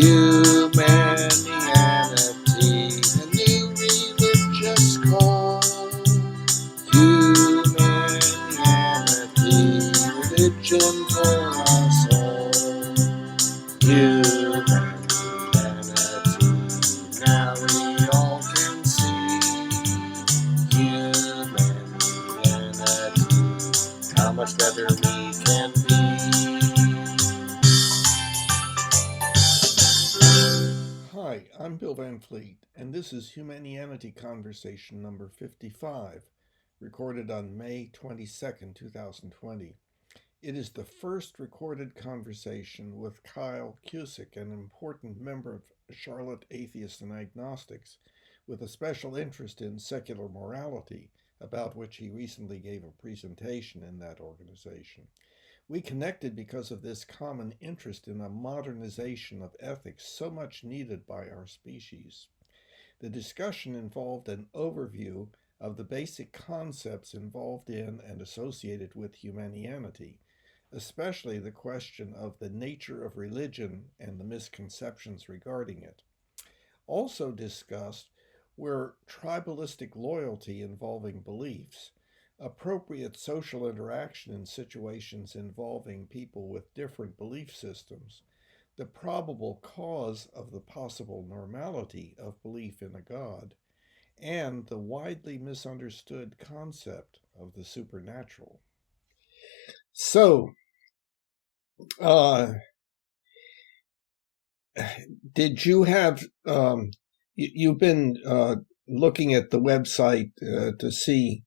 Humanianity, a new religious call. Humanianity, religion for us all. Humanity, now we all can see. Humanity, how much better we can be. Hi, I'm Bill Van Fleet, and this is Humanianity Conversation number 55, recorded on May 22nd, 2020. It is the first recorded conversation with Kyle Cusick, an important member of Charlotte Atheists and Agnostics, with a special interest in secular morality, about which he recently gave a presentation in that organization. We connected because of this common interest in a modernization of ethics so much needed by our species. The discussion involved an overview of the basic concepts involved in and associated with humanianity, especially the question of the nature of religion and the misconceptions regarding it. Also discussed were tribalistic loyalty involving beliefs, appropriate social interaction in situations involving people with different belief systems, the probable cause of the possible normality of belief in a God, and the widely misunderstood concept of the supernatural. So, did you have, you've been looking at the website to see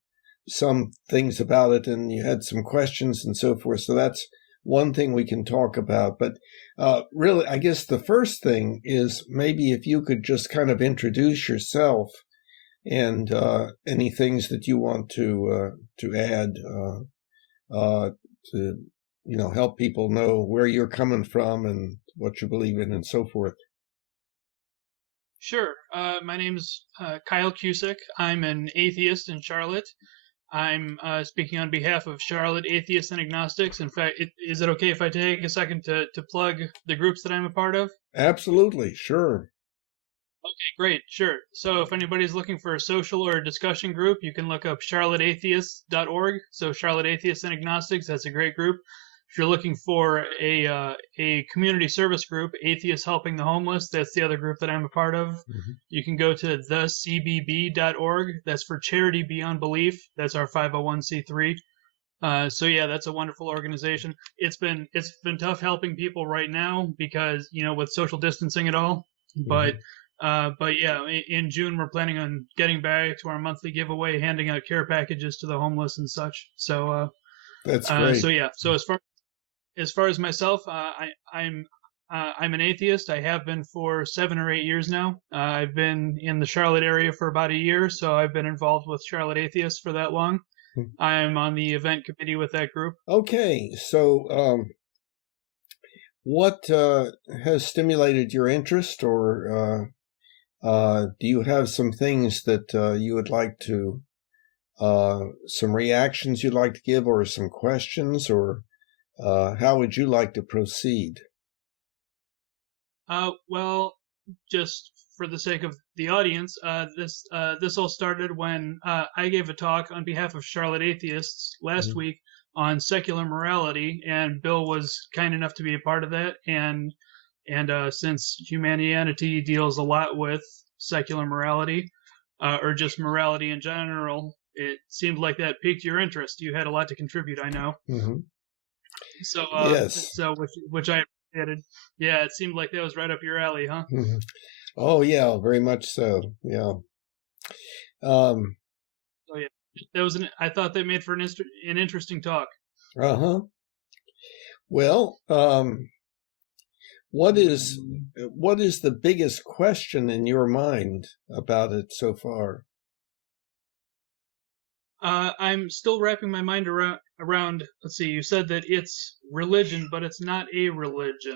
some things about it, and you had some questions and so forth. So that's one thing we can talk about. But really, I guess the first thing is maybe if you could just kind of introduce yourself and any things that you want to add to help people know where you're coming from and what you believe in and so forth. Sure. My name's Kyle Cusick. I'm an atheist in Charlotte. I'm speaking on behalf of Charlotte Atheists and Agnostics. In fact, is it okay if I take a second to plug the groups that I'm a part of? Absolutely, sure. Okay, great, sure. So if anybody's looking for a social or a discussion group, you can look up charlotteatheists.org. So Charlotte Atheists and Agnostics, that's a great group. If you're looking for a community service group, Atheists Helping the Homeless, that's the other group that I'm a part of. Mm-hmm. You can go to thecbb.org. That's for Charity Beyond Belief. That's our 501c3. So yeah, that's a wonderful organization. It's been tough helping people right now because with social distancing and all. But yeah, in June we're planning on getting back to our monthly giveaway, handing out care packages to the homeless and such. So that's great. So yeah, so as far as myself, I'm an atheist. I have been for 7 or 8 years now. I've been in the Charlotte area for about a year, so I've been involved with Charlotte Atheists for that long. I'm on the event committee with that group. Okay, so what has stimulated your interest, or do you have some things that you would like to, some reactions you'd like to give, or some questions, or how would you like to proceed? Well, just for the sake of the audience, this all started when I gave a talk on behalf of Charlotte Atheists last week on secular morality, and Bill was kind enough to be a part of that. And since Humanianity deals a lot with secular morality, or just morality in general, it seemed like that piqued your interest. You had a lot to contribute, I know. Mm-hmm. So yes. So which I appreciated. Yeah, it seemed like that was right up your alley, huh? Mm-hmm. Oh yeah, very much so. Yeah. Oh yeah, that was I thought that made for an interesting talk. Well, what is the biggest question in your mind about it so far? I'm still wrapping my mind around. Let's see. You said that it's religion, but it's not a religion.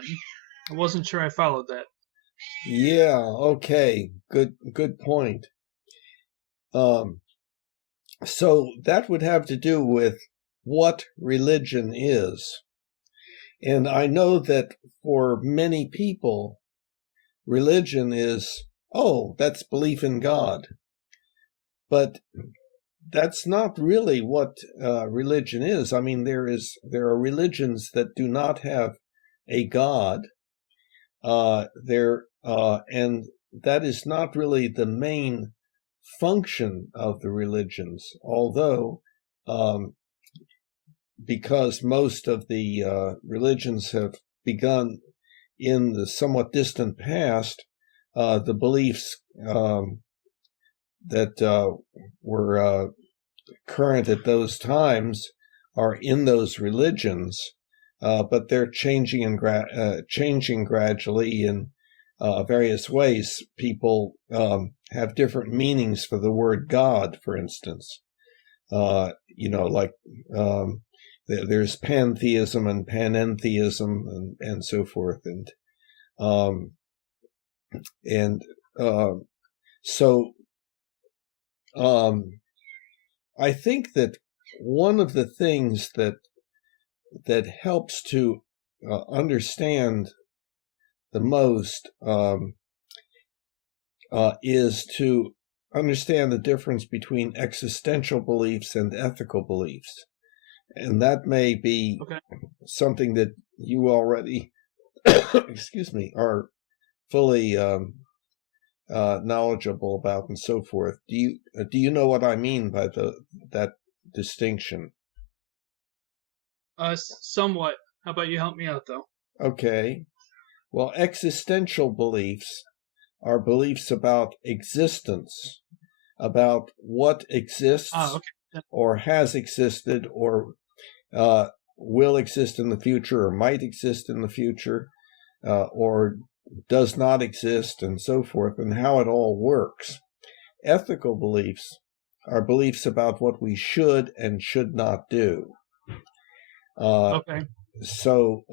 I wasn't sure I followed that. Yeah. Okay. Good point. So that would have to do with what religion is. And I know that for many people, religion is, oh, that's belief in God. But that's not really what religion is. I mean, there are religions that do not have a God. And that is not really the main function of the religions, although because most of the religions have begun in the somewhat distant past, the beliefs that were current at those times are in those religions, but they're changing changing gradually in various ways. People have different meanings for the word God, for instance. Like there's pantheism and panentheism and so forth, so I think that one of the things that helps to understand the most is to understand the difference between existential beliefs and ethical beliefs. And that may be something that you already, excuse me, are fully knowledgeable about and so forth. Do you know what I mean by that distinction? Somewhat. How about you help me out, though? Okay. Well, existential beliefs are beliefs about existence, about what exists or has existed or will exist in the future or might exist in the future or does not exist and so forth, and how it all works. Ethical beliefs are beliefs about what we should and should not do. So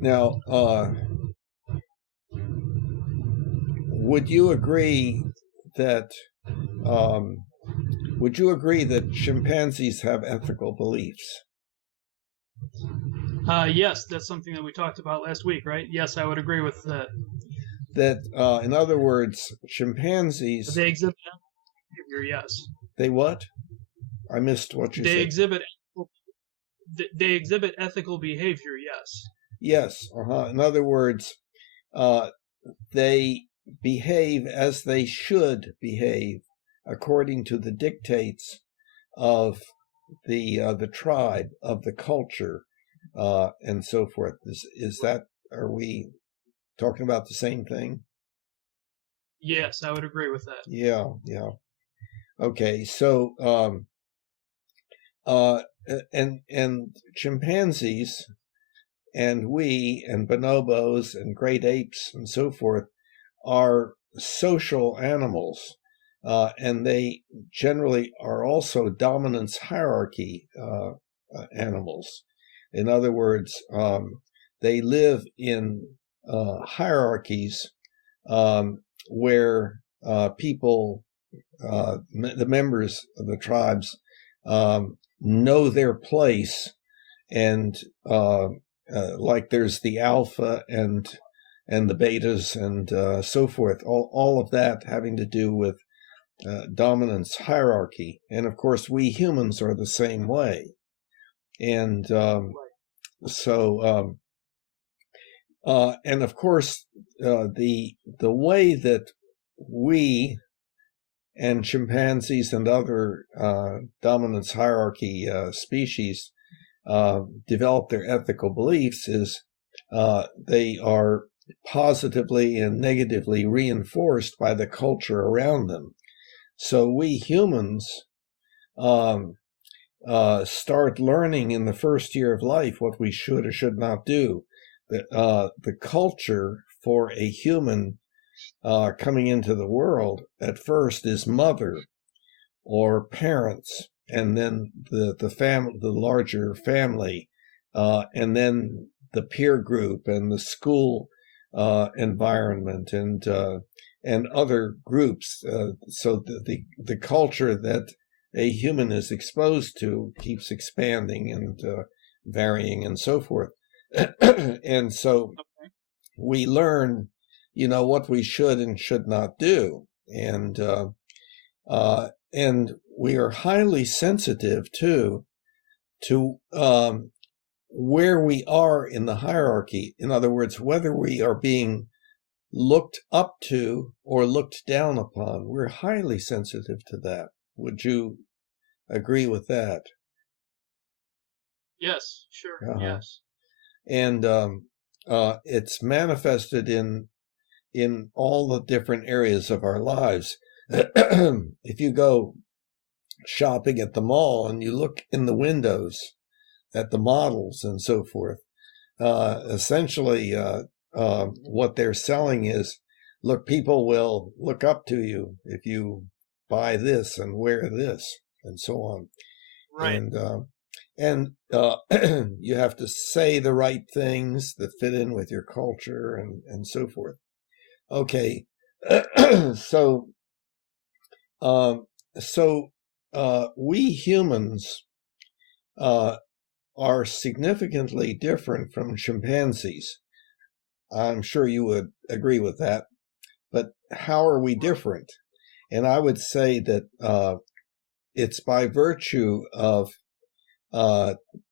now, would you agree that chimpanzees have ethical beliefs? Yes, that's something that we talked about last week, right? Yes, I would agree with that. That, in other words, chimpanzees... They exhibit behavior, yes. They what? I missed what you said. They exhibit ethical behavior, yes. Yes, in other words, they behave as they should behave according to the dictates of the tribe, of the culture, and so forth. Are we talking about the same thing? Yes, I would agree with that. Yeah. Okay, so and chimpanzees and we and bonobos and great apes and so forth are social animals, and they generally are also dominance hierarchy animals. In other words, they live in hierarchies where people, the members of the tribes, know their place, and like there's the alpha and the betas and so forth, all of that having to do with dominance hierarchy. And of course, we humans are the same way. And and of course, the way that we and chimpanzees and other dominance hierarchy species develop their ethical beliefs is they are positively and negatively reinforced by the culture around them. So we humans start learning in the first year of life what we should or should not do. The culture for a human coming into the world at first is mother or parents, and then the larger family, and then the peer group and the school environment and other groups. So the culture that a human is exposed to keeps expanding and varying and so forth. And so we learn, what we should and should not do. And we are highly sensitive too to where we are in the hierarchy. In other words, whether we are being looked up to or looked down upon. We're highly sensitive to that. Would you agree with that? Yes, sure. Uh-huh. Yes. And it's manifested in all the different areas of our lives. If you go shopping at the mall and you look in the windows at the models and so forth, essentially what they're selling is, look, people will look up to you if you buy this and wear this and so on. Right. And you have to say the right things that fit in with your culture and so forth. Okay, so we humans are significantly different from chimpanzees. I'm sure you would agree with that. But how are we different? And I would say that it's by virtue of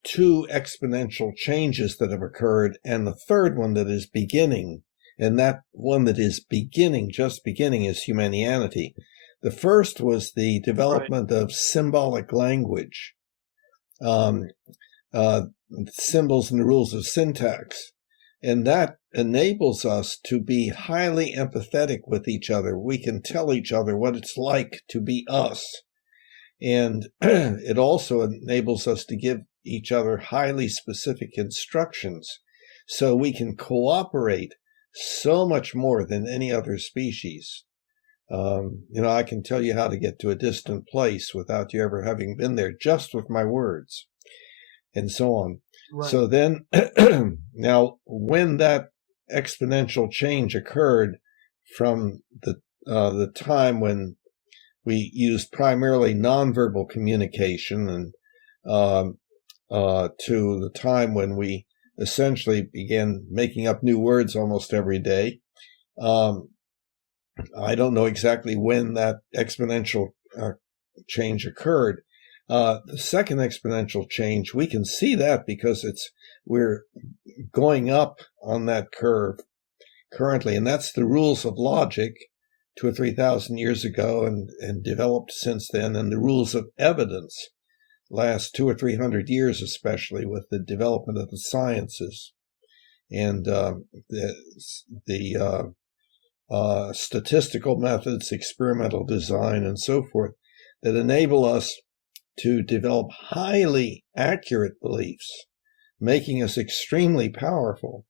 two exponential changes that have occurred, and the third one that is beginning. And that one that is beginning, just beginning, is Humanianity. The first was the development of symbolic language, symbols and the rules of syntax. And that enables us to be highly empathetic with each other. We can tell each other what it's like to be us. And it also enables us to give each other highly specific instructions so we can cooperate so much more than any other species. I can tell you how to get to a distant place without you ever having been there, just with my words, and so on. Right. So then, now, when that exponential change occurred from the time when we used primarily nonverbal communication and to the time when we essentially began making up new words almost every day, I don't know exactly when that exponential change occurred. The second exponential change, we can see that because we're going up on that curve currently, and that's the rules of logic 2,000 or 3,000 years ago and developed since then, and the rules of evidence last 200 or 300 years, especially with the development of the sciences and the statistical methods, experimental design, and so forth, that enable us to develop highly accurate beliefs, making us extremely powerful.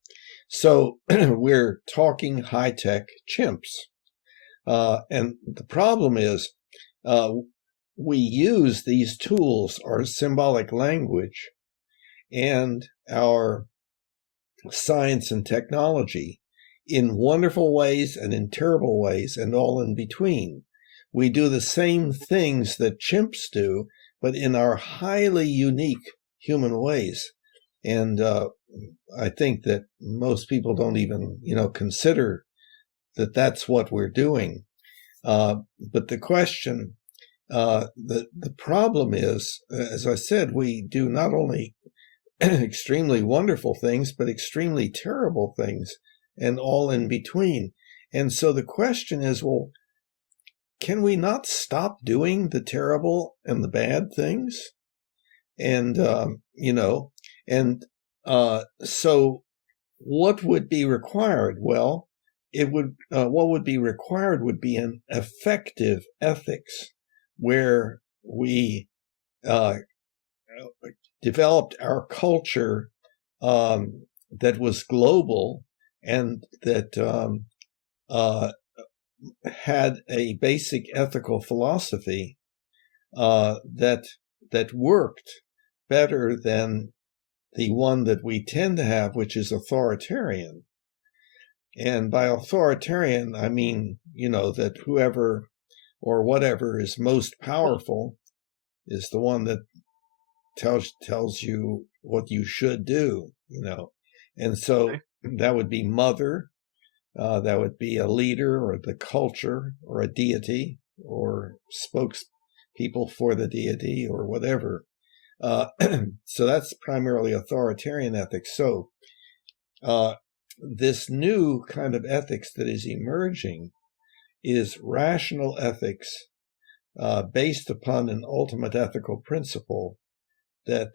So we're talking high-tech chimps. And the problem is we use these tools, our symbolic language, and our science and technology in wonderful ways and in terrible ways and all in between. We do the same things that chimps do, but in our highly unique human ways. And I think that most people don't even, consider that that's what we're doing. But the question, the problem is, as I said, we do not only extremely wonderful things, but extremely terrible things and all in between. And so the question is, well, can we not stop doing the terrible and the bad things? And, so what would be required? Well, what would be required would be an effective ethics where we developed our culture that was global and that had a basic ethical philosophy that worked better than the one that we tend to have, which is authoritarian. And by authoritarian, I mean, that whoever or whatever is most powerful is the one that tells you what you should do, And so that would be mother, that would be a leader or the culture or a deity or spokespeople for the deity or whatever. So that's primarily authoritarian ethics. So this new kind of ethics that is emerging is rational ethics based upon an ultimate ethical principle that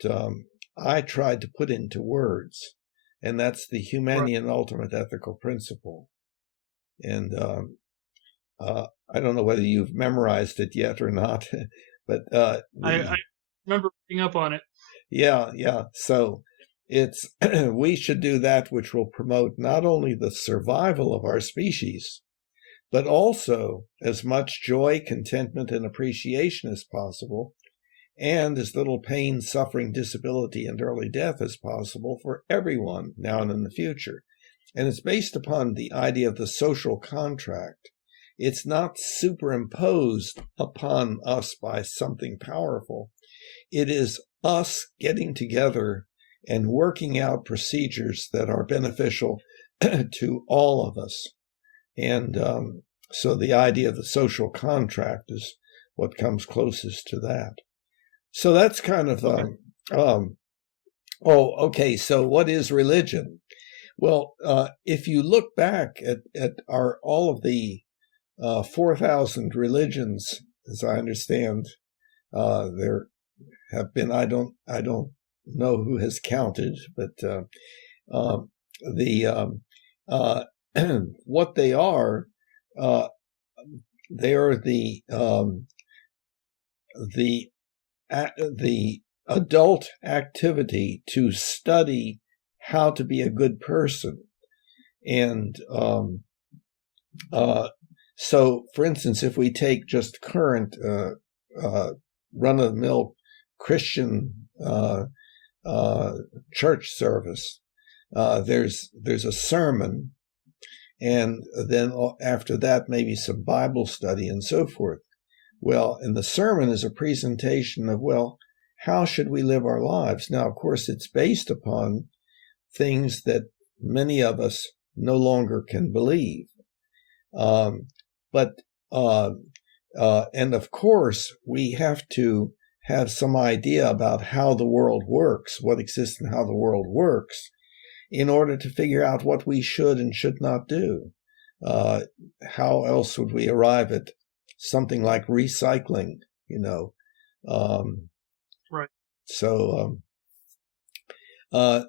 I tried to put into words, and that's the Humanian ultimate ethical principle. And I don't know whether you've memorized it yet or not, but I remember picking up on it. Yeah. So it's we should do that which will promote not only the survival of our species, but also as much joy, contentment, and appreciation as possible, and as little pain, suffering, disability, and early death as possible for everyone now and in the future. And it's based upon the idea of the social contract. It's not superimposed upon us by something powerful. It is us getting together and working out procedures that are beneficial to all of us. And so the idea of the social contract is what comes closest to that. So that's kind of, so what is religion? Well, if you look back at all of the 4,000 religions, as I understand, there have been, I don't know who has counted, but what they are the adult activity to study how to be a good person. And so, for instance, if we take just current run-of-the-mill Christian church service, there's a sermon, and then after that maybe some Bible study and so forth. Well, and the sermon is a presentation of, well, how should we live our lives? Now, of course, it's based upon things that many of us no longer can believe. And of course, we have to have some idea about how the world works, what exists and how the world works, in order to figure out what we should and should not do. How else would we arrive at something like recycling, Right. So our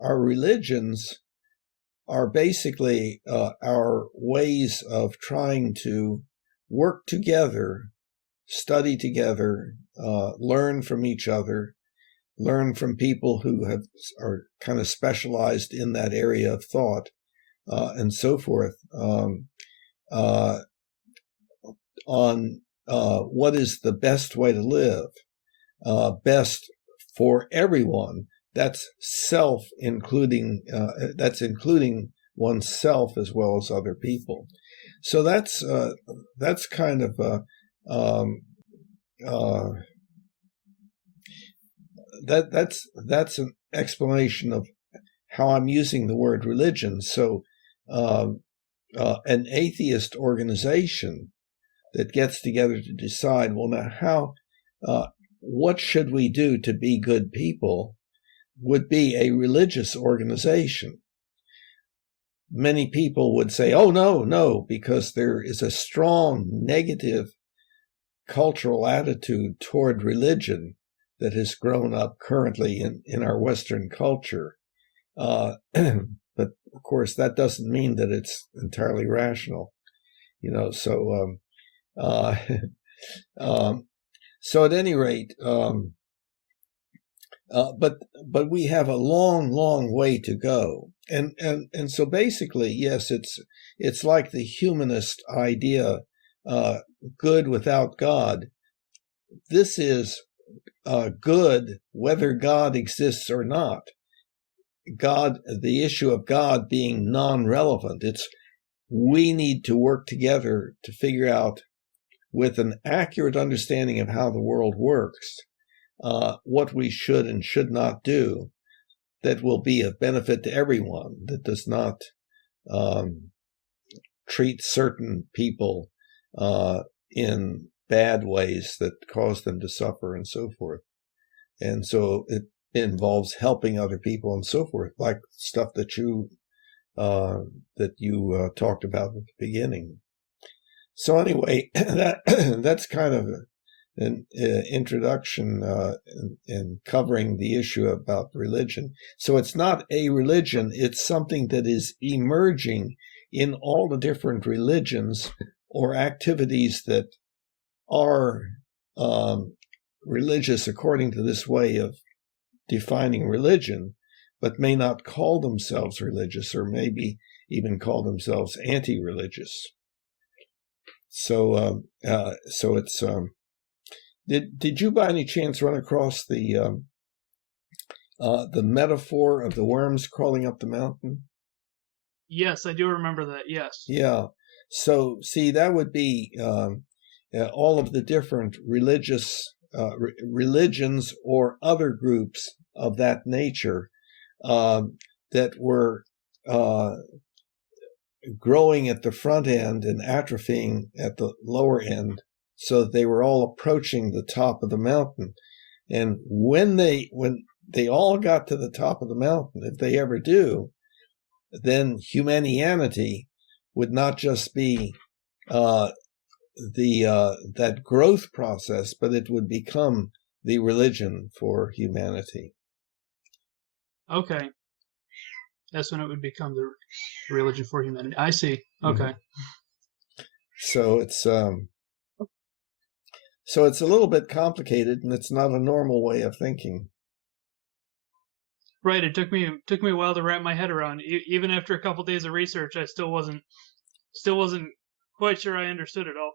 religions are basically our ways of trying to work together, study together, learn from each other, learn from people who are kind of specialized in that area of thought, and so forth, on what is the best way to live, best for everyone. That's self, including oneself as well as other people. So that's kind of that's an explanation of how I'm using the word religion. So an atheist organization that gets together to decide, well, now what should we do to be good people, would be a religious organization. Many people would say, oh, no, because there is a strong negative cultural attitude toward religion that has grown up currently in our Western culture. But of course, that doesn't mean that it's entirely rational, so so at any rate, but we have a long way to go, and so basically, yes, it's like the humanist idea, good without God. This is good whether God exists or not. God, the issue of God being non-relevant. We need to work together to figure out, with an accurate understanding of how the world works, what we should and should not do. that will be of benefit to everyone, that does not treat certain people in bad ways that cause them to suffer and so forth. And so it involves helping other people and so forth, like stuff that you talked about at the beginning. So anyway, that's kind of an introduction in covering the issue about religion. So it's not a religion, it's something that is emerging in all the different religions or activities that are religious according to this way of defining religion, but may not call themselves religious, or maybe even call themselves anti-religious. So it's did you by any chance run across the metaphor of the worms crawling up the mountain? Yes, I do remember that. Yes. Yeah. So see, that would be all of the different religions or other groups of that nature that were growing at the front end and atrophying at the lower end, so that they were all approaching the top of the mountain. And when they all got to the top of the mountain, if they ever do, then Humanianity would not just be that growth process, but it would become the religion for humanity. Okay. That's when it would become the religion for humanity. I see. Okay. Mm-hmm. So it's a little bit complicated, and it's not a normal way of thinking. Right. It took me a while to wrap my head around. Even after a couple days of research, I still wasn't quite sure I understood it all.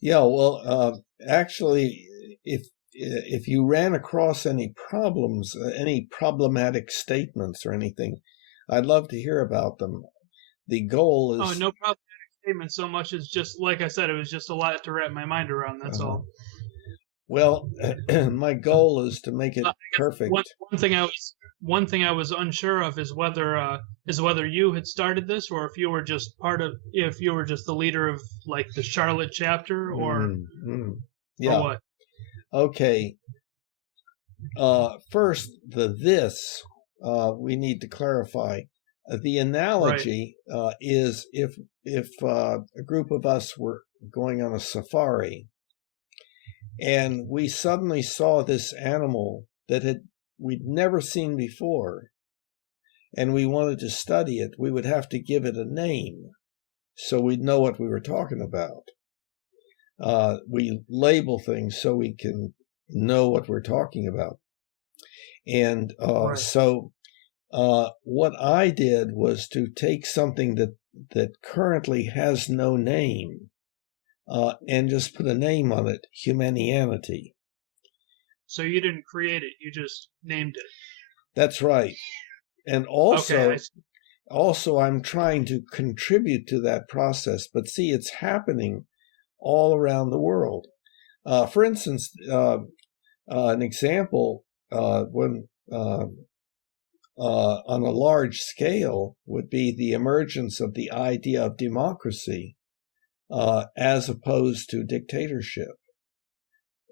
Yeah. Well, actually, if you ran across any problems, any problematic statements or anything, I'd love to hear about them. The goal is... Oh, no problematic statements so much as just, like I said, it was just a lot to wrap my mind around, that's all. Well, my goal is to make it perfect. One thing I was unsure of is whether you had started this, or if you were just the leader of like the Charlotte chapter, or yeah. or what. Okay. First, we need to clarify. The analogy is if a group of us were going on a safari, and we suddenly saw this animal that we'd never seen before, and we wanted to study it, we would have to give it a name so we'd know what we were talking about. We label things so we can know what we're talking about. And so what I did was to take something that currently has no name and just put a name on it, Humanianity. So you didn't create it, you just named it. That's right. And also I'm trying to contribute to that process, but see, it's happening all around the world. For instance, an example when on a large scale would be the emergence of the idea of democracy as opposed to dictatorship,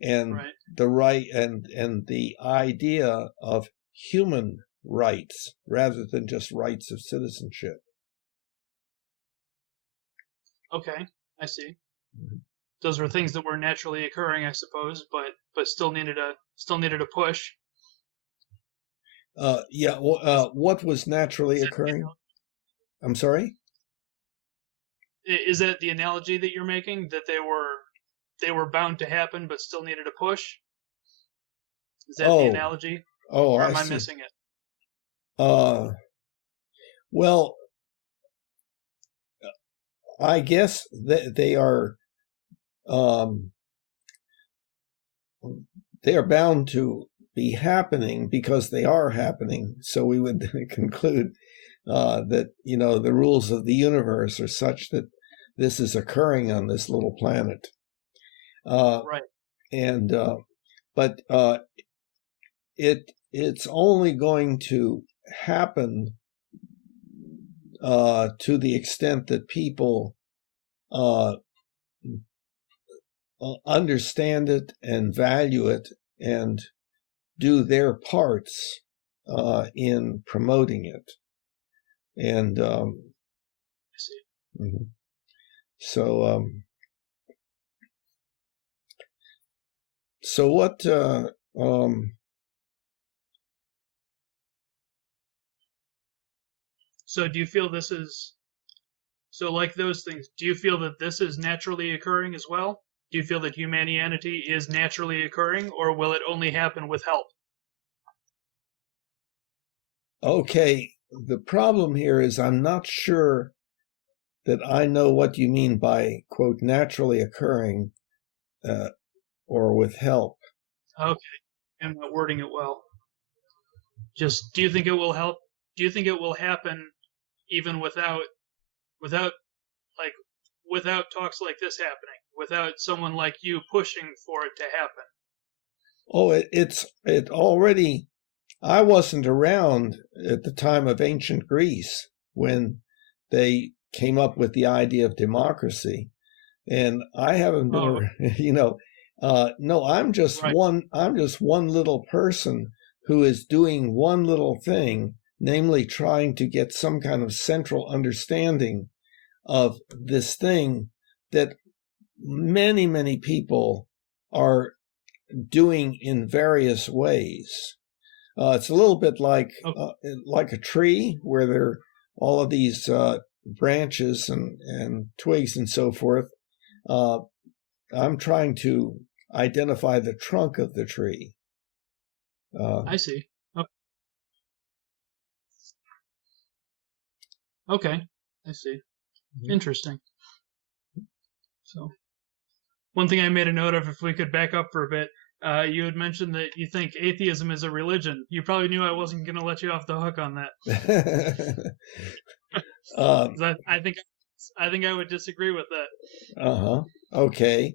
and the right and the idea of human rights rather than just rights of citizenship. Okay, I see. Mm-hmm. Those were things that were naturally occurring, I suppose, but still needed a push. What was naturally occurring? I'm sorry? Is that the analogy that you're making, that they were bound to happen but still needed a push? Is that the analogy? Or am I missing it? Well, I guess they are bound to be happening because they are happening. So we would conclude that, the rules of the universe are such that this is occurring on this little planet. Right. And, but it it's only going to happen to the extent that people understand it and value it and do their parts in promoting it. And I see. So what So do you feel this is, so like those things, do you feel that this is naturally occurring as well? Do you feel that Humanianity is naturally occurring, or will it only happen with help? Okay, the problem here is I'm not sure that I know what you mean by, quote, naturally occurring or with help. Okay, I'm not wording it well. Just, do you think it will help? Do you think it will happen even without talks like this happening, without someone like you pushing for it to happen? Oh, it already. I wasn't around at the time of ancient Greece when they came up with the idea of democracy, and I haven't been. No, I'm just Right. one. I'm just one little person who is doing one little thing, namely trying to get some kind of central understanding of this thing that many, many people are doing in various ways. It's a little bit like a tree where there are all of these branches and twigs and so forth. I'm trying to identify the trunk of the tree. I see. Okay, I see. Interesting. So, one thing I made a note of, if we could back up for a bit, you had mentioned that you think atheism is a religion. You probably knew I wasn't going to let you off the hook on that. I think I would disagree with that. Okay.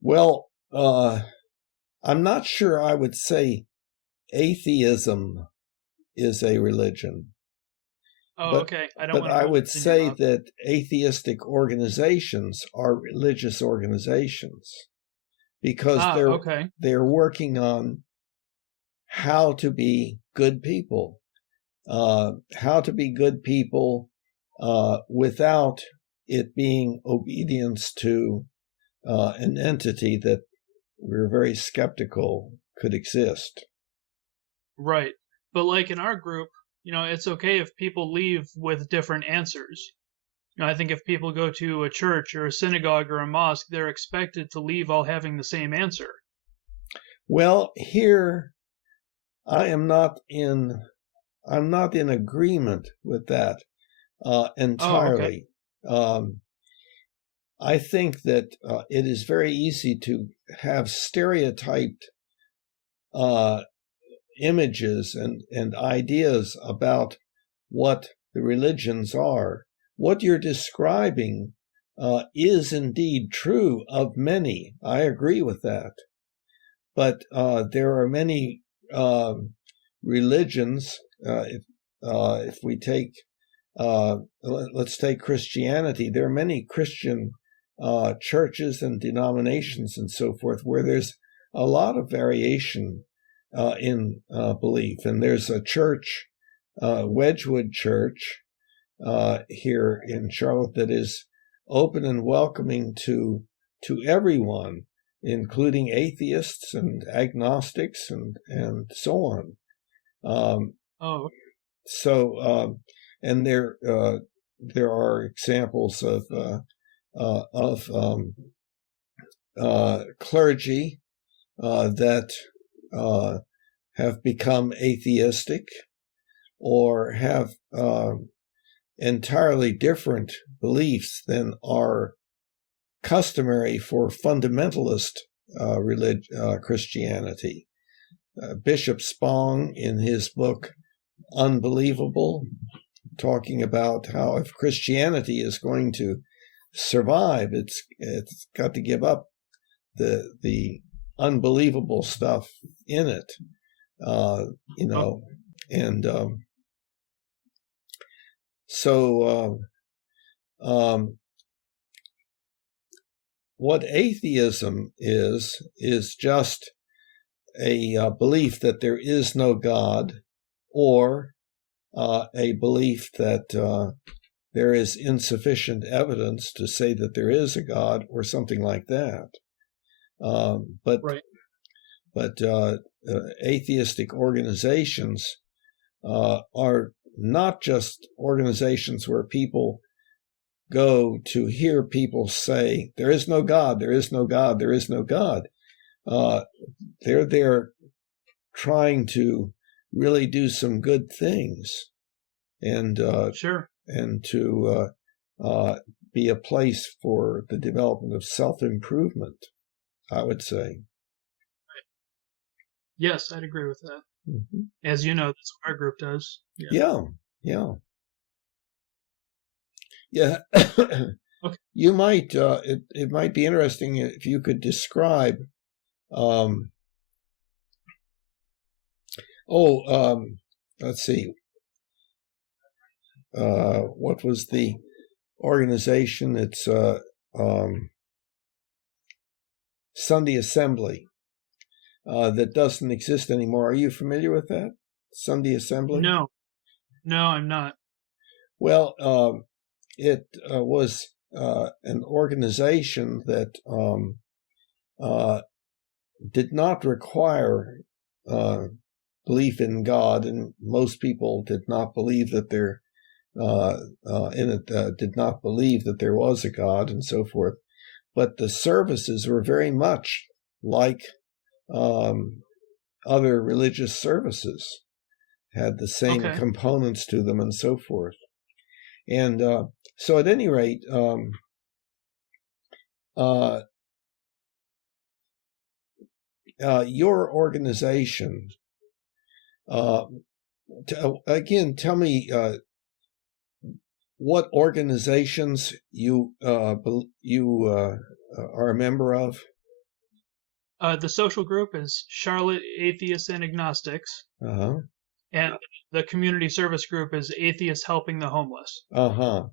Well, I'm not sure I would say atheism is a religion. Oh, okay. But I would say that atheistic organizations are religious organizations because they're working on how to be good people, without it being obedience to an entity that we're very skeptical could exist. Right. But like in our group, it's okay if people leave with different answers. I think if people go to a church or a synagogue or a mosque, they're expected to leave all having the same answer. Well, here I'm not in agreement with that entirely. Oh, okay. I think that it is very easy to have stereotyped images and ideas about what the religions are. What you're describing is indeed true of many. I agree with that. But there are many religions. If we take, let's take Christianity, there are many Christian churches and denominations and so forth where there's a lot of variation in belief. And there's a church, Wedgwood Church, here in Charlotte that is open and welcoming to everyone, including atheists and agnostics and so on. So, and there are examples of clergy that have become atheistic or have entirely different beliefs than are customary for fundamentalist Christianity. Bishop Spong, in his book Unbelievable, talking about how if Christianity is going to survive, it's got to give up the unbelievable stuff in it, and so what atheism is just a belief that there is no God, or a belief that there is insufficient evidence to say that there is a God, or something like that. But atheistic organizations are not just organizations where people go to hear people say, there is no God, there is no God, there is no God. They're there trying to really do some good things, and and to be a place for the development of self-improvement, I would say. Yes, I'd agree with that. Mm-hmm. As you know, that's what our group does. Yeah. Okay. You might, it might be interesting if you could describe, let's see, what was the organization? It's Sunday Assembly, that doesn't exist anymore. Are you familiar with that? Sunday Assembly? No, I'm not. Well, it was an organization that did not require belief in God, and most people did not believe that there did not believe that there was a God, and so forth. But the services were very much like other religious services, had the same components to them, and so forth. And so at any rate, your organization, again, tell me what organizations you are a member of. The social group is Charlotte Atheists and Agnostics. Uh-huh. And the community service group is Atheists Helping the Homeless. Uh-huh.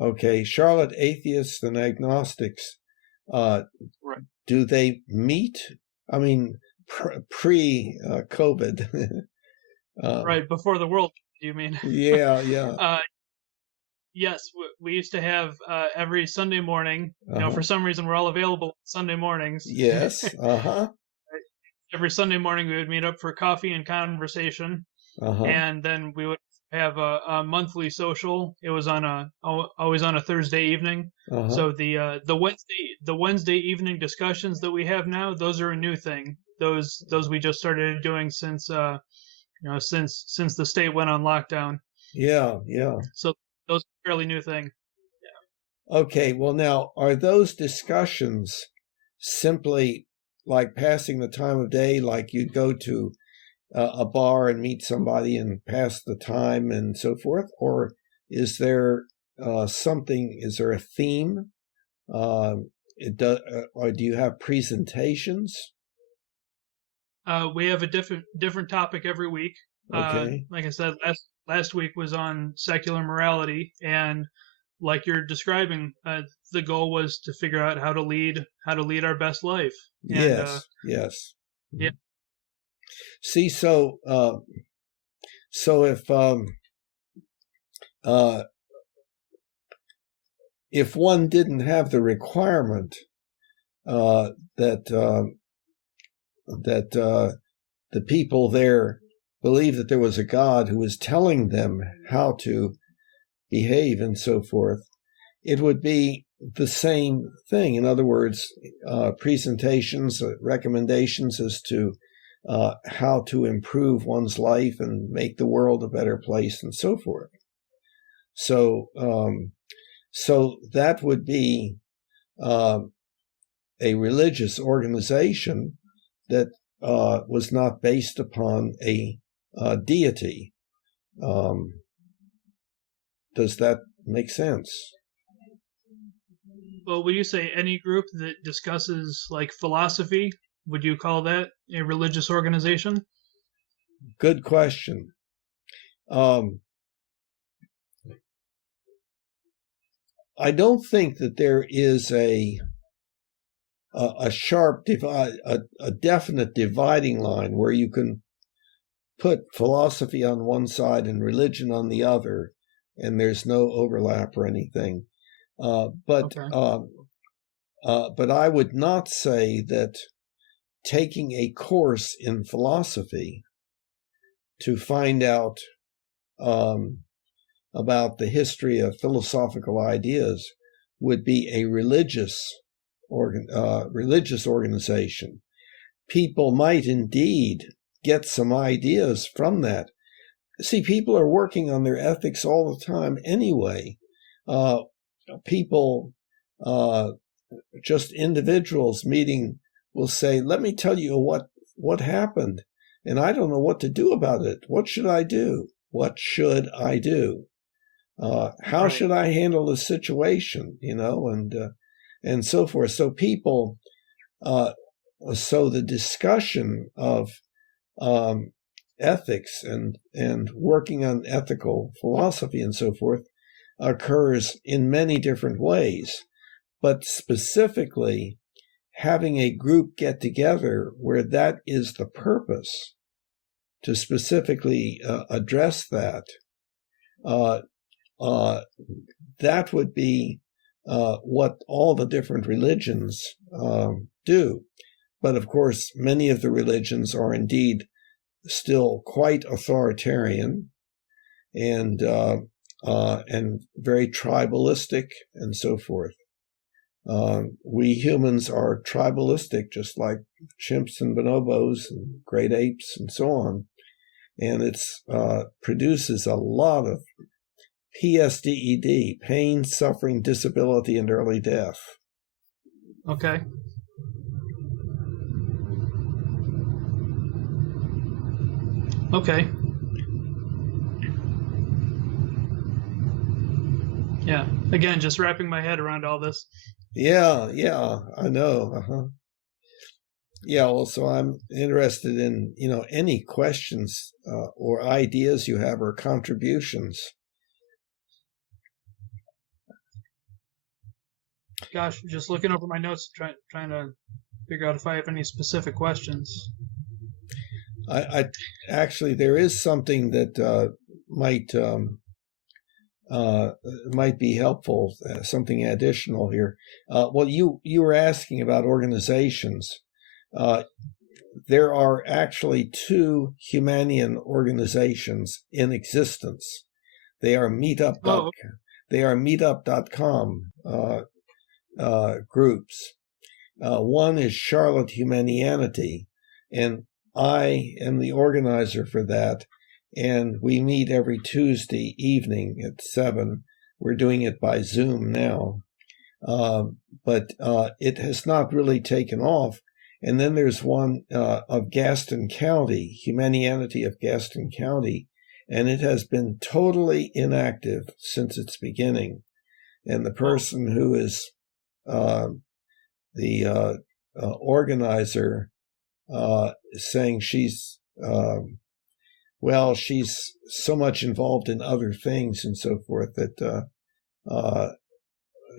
Okay, Charlotte Atheists and Agnostics. Right. Do they meet? I mean, pre-COVID. Right, before the world, you mean? Yeah. Yes, we used to have every Sunday morning. You know, for some reason, we're all available Sunday mornings. Yes. Uh-huh. Every Sunday morning, we would meet up for coffee and conversation, and then we would have a monthly social. It was always on a Thursday evening. So the Wednesday evening discussions that we have now, those are a new thing. Those we just started doing since since the state went on lockdown. Yeah. So those are a fairly new thing. Yeah. Okay. Well, now, are those discussions simply like passing the time of day, like you'd go to a bar and meet somebody and pass the time and so forth? Or is there something, is there a theme? Or do you have presentations? We have a different topic every week. Okay. Like I said, last week was on secular morality, and like you're describing, the goal was to figure out how to lead our best life. And, yes. Yeah. See, so if one didn't have the requirement that the people there believed that there was a God who was telling them how to behave and so forth, it would be the same thing. In other words, presentations, recommendations as to how to improve one's life and make the world a better place and so forth. So that would be a religious organization that was not based upon a deity. Does that make sense? well, would you say any group that discusses like philosophy, would you call that a religious organization? Good question. I don't think that there is a sharp divide, a definite dividing line where you can put philosophy on one side and religion on the other, and there's no overlap or anything. But I would not say that taking a course in philosophy to find out about the history of philosophical ideas would be a religious organization. People might indeed get some ideas from that. See, people are working on their ethics all the time anyway. People, just individuals meeting, will say, let me tell you what happened, and I don't know what to do about it. What should I do? What should I do? How should I handle the situation? And so forth. So people, so the discussion of ethics and working on ethical philosophy and so forth occurs in many different ways, but specifically having a group get together where that is the purpose, to specifically address that, that would be what all the different religions do. But of course, many of the religions are indeed still quite authoritarian and very tribalistic and so forth. We humans are tribalistic, just like chimps and bonobos and great apes and so on. And it produces a lot of PSDED, pain, suffering, disability, and early death. Okay. Okay. Yeah. Again, just wrapping my head around all this. Yeah, I know. Yeah, also I'm interested in, any questions or ideas you have or contributions. Gosh, just looking over my notes, trying to figure out if I have any specific questions. I actually, there is something that might be helpful, something additional here. Well, you were asking about organizations. There are actually two Humanian organizations in existence. They are meetup. They are meetup.com groups. One is Charlotte Humanianity, and I am the organizer for that. And we meet every Tuesday evening at 7. We're doing it by Zoom now. But it has not really taken off. And then there's one of Gaston County, Humanianity of Gaston County, and it has been totally inactive since its beginning. And the person who is the organizer is saying she's she's so much involved in other things and so forth that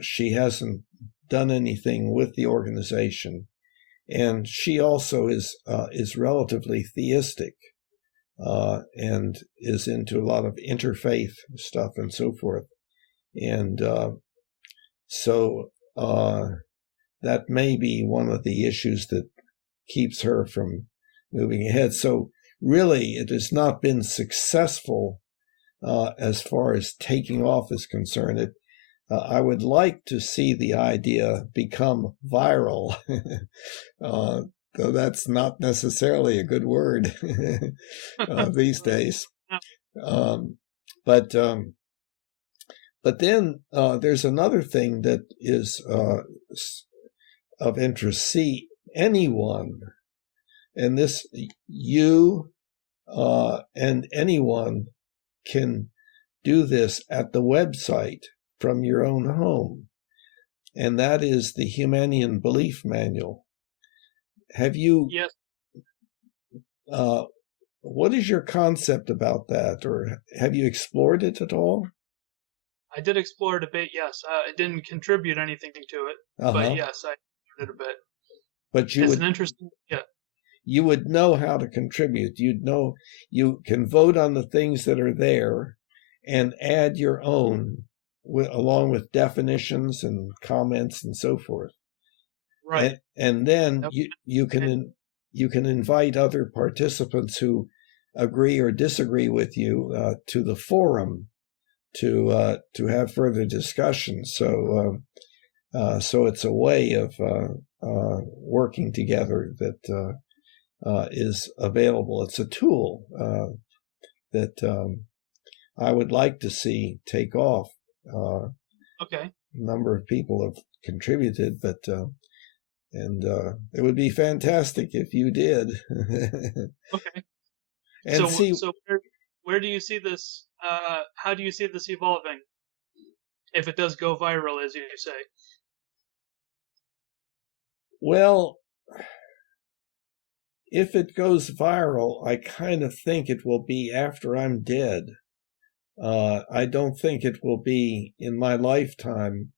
she hasn't done anything with the organization. And she also is relatively theistic and is into a lot of interfaith stuff and so forth. And so that may be one of the issues that keeps her from moving ahead. So really, it has not been successful as far as taking off is concerned. I would like to see the idea become viral, though that's not necessarily a good word these days. But then there's another thing that is of interest. See, anyone, and this you and anyone can do this at the website from your own home. and that is the Humanian Belief Manual. Have you? Yes. What is your concept about that, or have you explored it at all? I did explore it a bit, yes. I didn't contribute anything to it, but yes, I explored it a bit. But you it's would, an interesting, yeah. You would know how to contribute. You'd know you can vote on the things that are there and add your own along with definitions and comments and so forth. Right. And then you can invite other participants who agree or disagree with you to the forum to have further discussion. So it's a way of working together that is available. It's a tool that I would like to see take off. Okay. A number of people have contributed, but and it would be fantastic if you did. Okay. And so where do you see this? How do you see this evolving? If it does go viral, as you say. Well, if it goes viral, I kind of think it will be after I'm dead. I don't think it will be in my lifetime.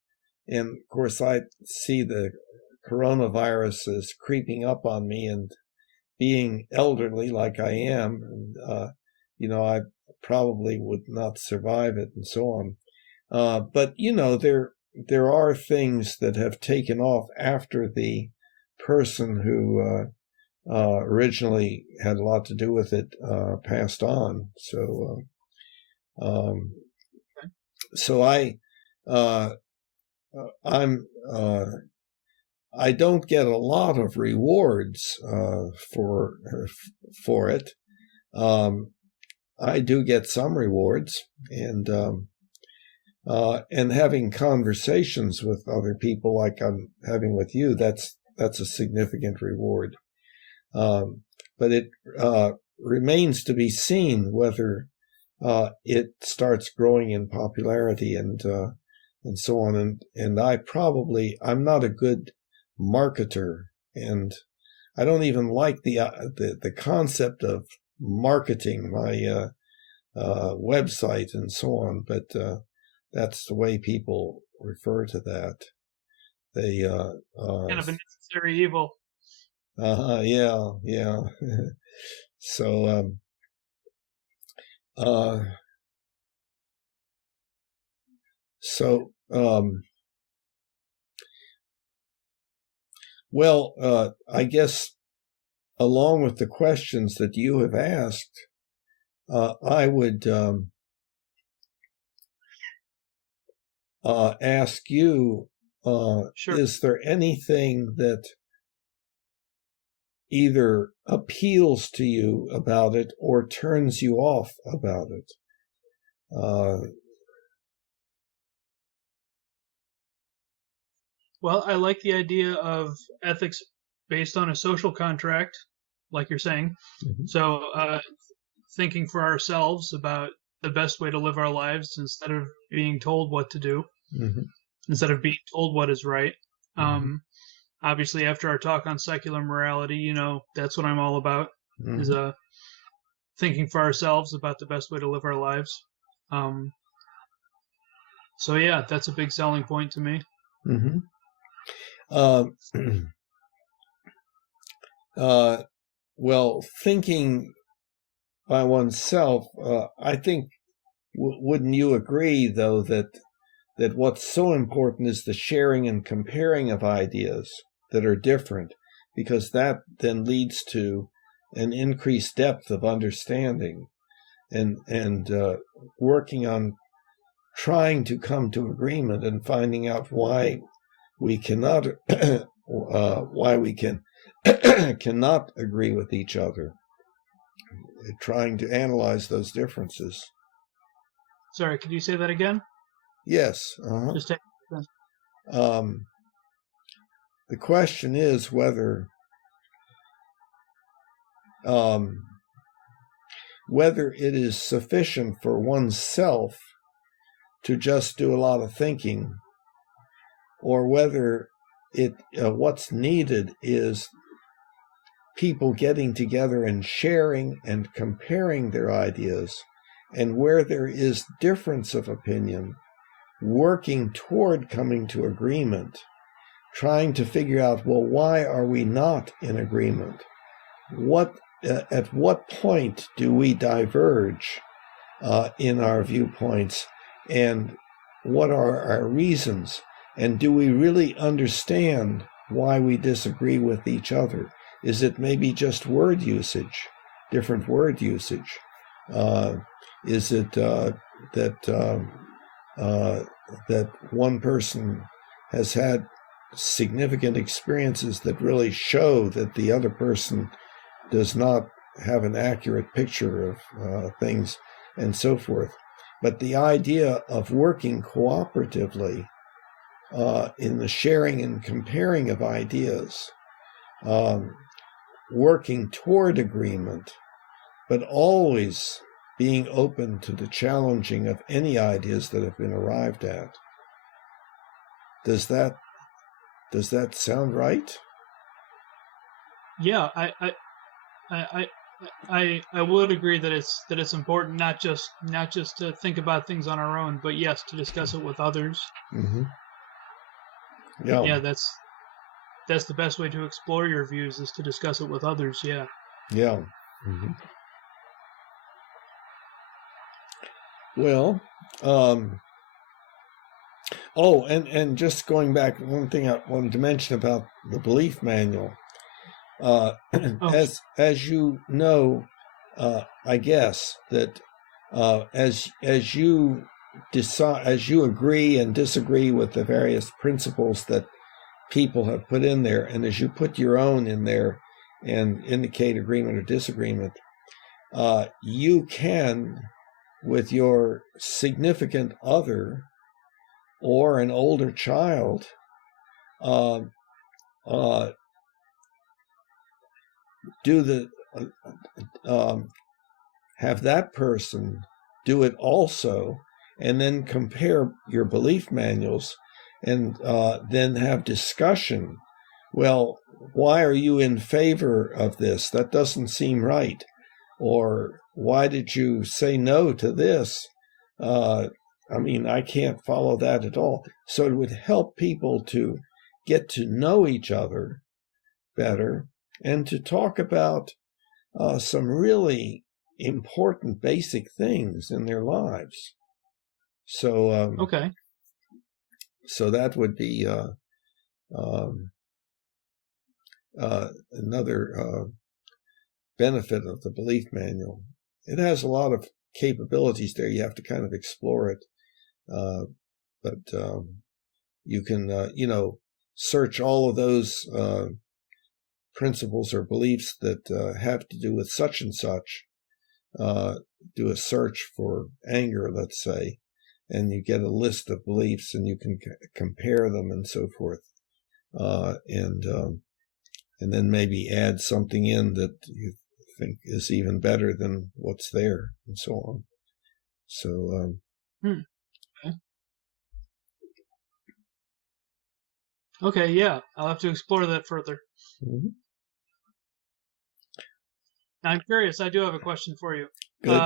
And of course, I see the coronavirus is creeping up on me, and being elderly like I am, and I probably would not survive it, and so on. But there are things that have taken off after the person who originally had a lot to do with it passed on. So I don't get a lot of rewards for it. I do get some rewards, and having conversations with other people like I'm having with you, that's a significant reward. But it remains to be seen whether it starts growing in popularity and so on. And I'm not a good marketer, and I don't even like the concept of marketing my website and so on. But that's the way people refer to that. They kind of a necessary evil. Yeah. So well, I guess along with the questions that you have asked, I would ask you, Sure. Is there anything that either appeals to you about it or turns you off about it? Well, I like the idea of ethics based on a social contract, like you're saying. Mm-hmm. So thinking for ourselves about the best way to live our lives instead of being told what to do, mm-hmm. instead of being told what is right. Mm-hmm. Obviously, after our talk on secular morality, that's what I'm all about, mm-hmm. is thinking for ourselves about the best way to live our lives. So yeah, that's a big selling point to me. Mm-hmm. Well, thinking by oneself, I think, wouldn't you agree, though, that what's so important is the sharing and comparing of ideas that are different, because that then leads to an increased depth of understanding, and working on trying to come to agreement and finding out why we cannot cannot agree with each other, trying to analyze those differences. Sorry, could you say that again? Yes. Just take the question is whether it is sufficient for oneself to just do a lot of thinking, or whether what's needed is people getting together and sharing and comparing their ideas, and where there is difference of opinion, working toward coming to agreement, trying to figure out, well, why are we not in agreement? At what point do we diverge in our viewpoints, and what are our reasons? And do we really understand why we disagree with each other? Is it maybe just word usage, different word usage? Is it that one person has had significant experiences that really show that the other person does not have an accurate picture of things, and so forth? But the idea of working cooperatively in the sharing and comparing of ideas, working toward agreement, but always being open to the challenging of any ideas that have been arrived at. Does that sound right? Yeah, I would agree that it's important not just to think about things on our own, but yes, to discuss it with others. Mm-hmm. Yeah, that's the best way to explore your views, is to discuss it with others. Yeah. Yeah. Mm-hmm. Well, and just going back, one thing I wanted to mention about the belief manual. As you know, I guess that as you decide, as you agree and disagree with the various principles that people have put in there, and as you put your own in there and indicate agreement or disagreement, you can, with your significant other or an older child, have that person do it also, and then compare your belief manuals, and then have discussion. Well, why are you in favor of this? That doesn't seem right. Or why did you say no to this? I can't follow that at all. So it would help people to get to know each other better and to talk about some really important basic things in their lives. So okay. So that would be another benefit of the belief manual. It has a lot of capabilities there. You have to kind of explore it, but you can search all of those principles or beliefs that have to do with such and such. Do a search for anger, let's say, and you get a list of beliefs, and you can compare them and so forth, and then maybe add something in that you think is even better than what's there, and so on. So Okay, yeah, I'll have to explore that further. Mm-hmm. I'm curious. I do have a question for you. Good.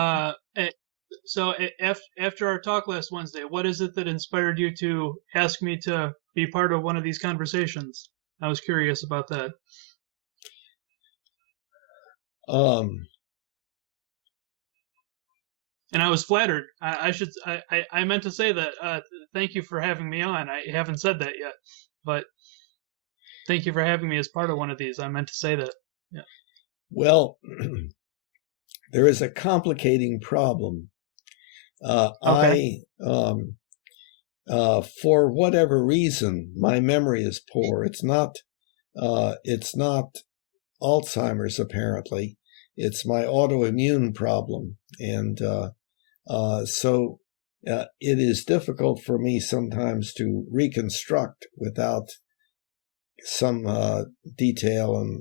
So after our talk last Wednesday, what is it that inspired you to ask me to be part of one of these conversations? I was curious about that. And I was flattered. I meant to say that. Thank you for having me on. I haven't said that yet, but thank you for having me as part of one of these. I meant to say that. Yeah. Well, there is a complicating problem. Okay. For whatever reason, my memory is poor. It's not Alzheimer's, apparently. It's my autoimmune problem, and so it is difficult for me sometimes to reconstruct without some detail,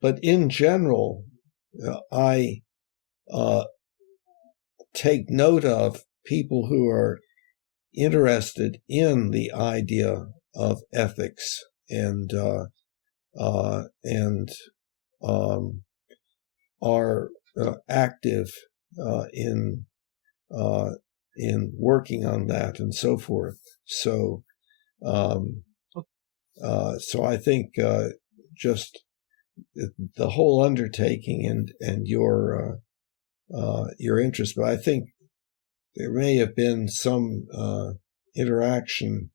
but in general, I take note of people who are interested in the idea of ethics and are active in working on that and so forth. So, so I think just the whole undertaking and your interest, but I think there may have been some interaction.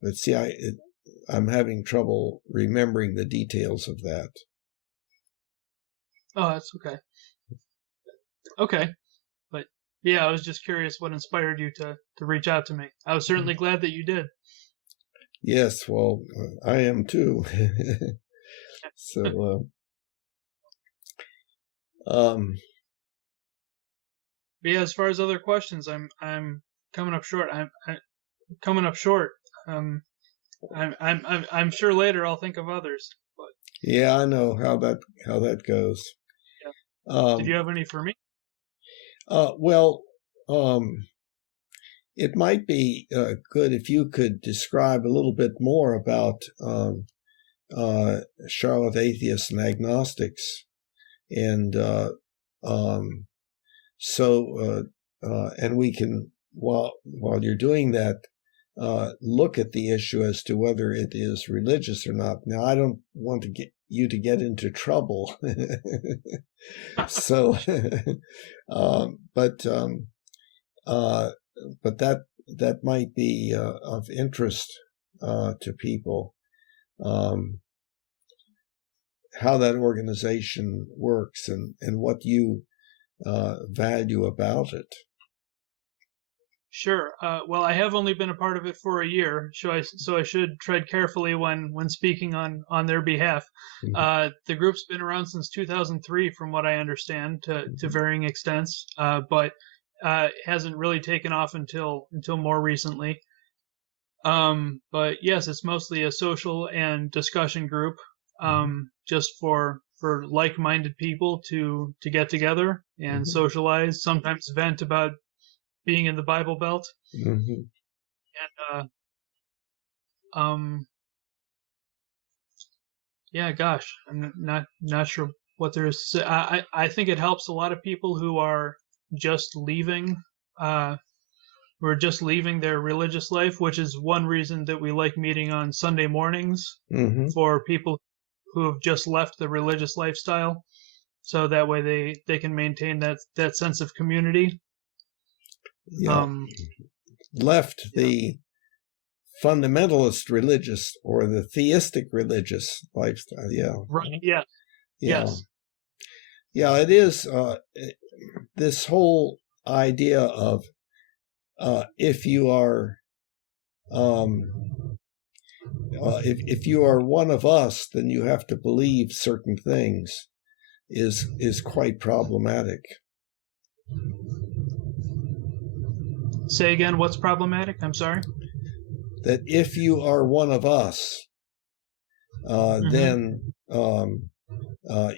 But see, I'm having trouble remembering the details of that. Oh, that's okay. Okay. But yeah, I was just curious what inspired you to reach out to me. I was certainly glad that you did. Yes, well, I am too. So, but yeah, as far as other questions, I'm coming up short. I'm coming up short. I'm sure later I'll think of others. But yeah, I know how that goes. Yeah. Did you have any for me? Well, it might be good if you could describe a little bit more about Charlotte Atheists and Agnostics, and and we can, while you're doing that, look at the issue as to whether it is religious or not. Now, I don't want to get you to get into trouble, so, but that might be of interest to people, how that organization works and what you value about it. Sure. Well, I have only been a part of it for a year, so I should tread carefully when speaking on their behalf. Mm-hmm. The group's been around since 2003, from what I understand, to varying extents, but hasn't really taken off until more recently. But yes, it's mostly a social and discussion group, just for like-minded people to get together and socialize, sometimes vent about being in the Bible Belt. And yeah, gosh, I'm not sure what there is to say. I think it helps a lot of people who are just leaving their religious life, which is one reason that we like meeting on Sunday mornings for people who have just left the religious lifestyle, so that way they can maintain that sense of community. Yeah. Left the fundamentalist religious or the theistic religious lifestyle. Yeah. Right. Yeah. Yes. Yeah, it is this whole idea of if you are if you are one of us, then you have to believe certain things is quite problematic. Say again, what's problematic? I'm sorry. That if you are one of us, then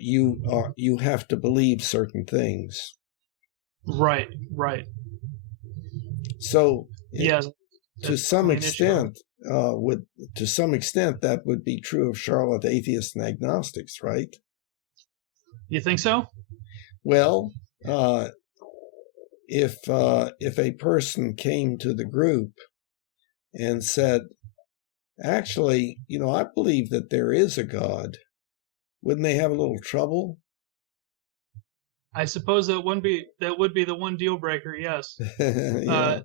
you have to believe certain things. Right. So yeah, to some extent, that would be true of Charlotte Atheists and Agnostics, right? You think so? Well, if a person came to the group and said, actually, I believe that there is a God, wouldn't they have a little trouble? I suppose that would be the one deal breaker. Yes. Yeah.